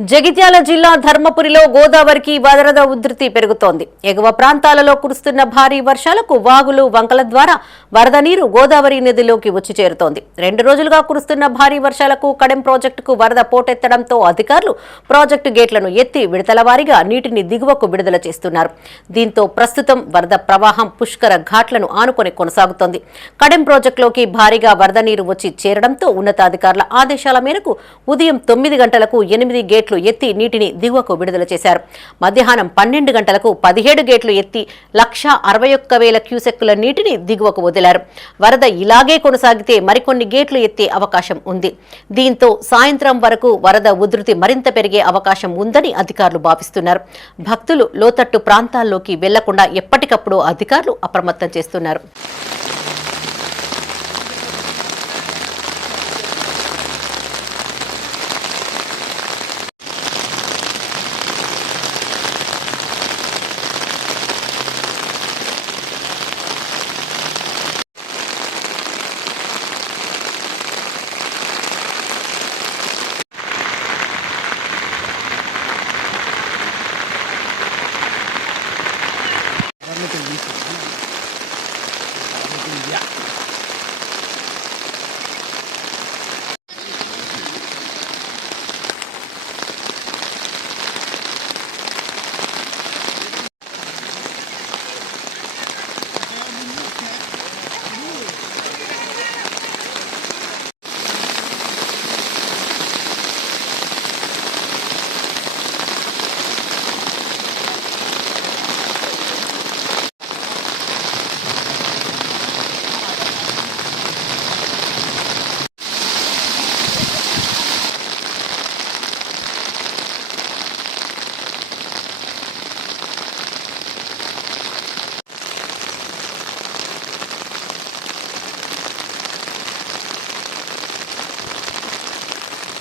జగిత్యాల జిల్లా ధర్మపురిలో గోదావరికి వరద ఉధృతి పెరుగుతోంది. ఎగువ ప్రాంతాలలో కురుస్తున్న భారీ వర్షాలకు వాగులు వంకల ద్వారా వరద నీరు గోదావరి నదిలోకి వచ్చి చేరుతోంది. 2 రోజులుగా కురుస్తున్న భారీ వర్షాలకు కడెం ప్రాజెక్టుకు వరద పోటెత్తడంతో అధికారులు ప్రాజెక్టు గేట్లను ఎత్తి విడతల వారీగా నీటిని దిగువకు విడుదల చేస్తున్నారు. దీంతో ప్రస్తుతం వరద ప్రవాహం పుష్కర ఘాట్లను ఆనుకొని కొనసాగుతోంది. కడెం ప్రాజెక్టులోకి భారీగా వరద నీరు వచ్చి చేరడంతో ఉన్నతాధికారుల ఆదేశాల మేరకు ఉదయం 9 గంటలకు 8 గేట్లు ఎత్తి నీటిని దిగువకు విడుదల చేశారు. మధ్యాహ్నం 12 గంటలకు 17 గేట్లు ఎత్తి 161,000 క్యూసెక్కుల నీటిని దిగువకు వదిలారు. వరద ఇలాగే కొనసాగితే మరికొన్ని గేట్లు ఎత్తే అవకాశం ఉంది. దీంతో సాయంత్రం వరకు వరద ఉధృతి మరింత పెరిగే అవకాశం ఉందని అధికారులు భావిస్తున్నారు. భక్తులు లోతట్టు ప్రాంతాల్లోకి వెళ్లకుండా ఎప్పటికప్పుడు అధికారులు అప్రమత్తం చేస్తున్నారు.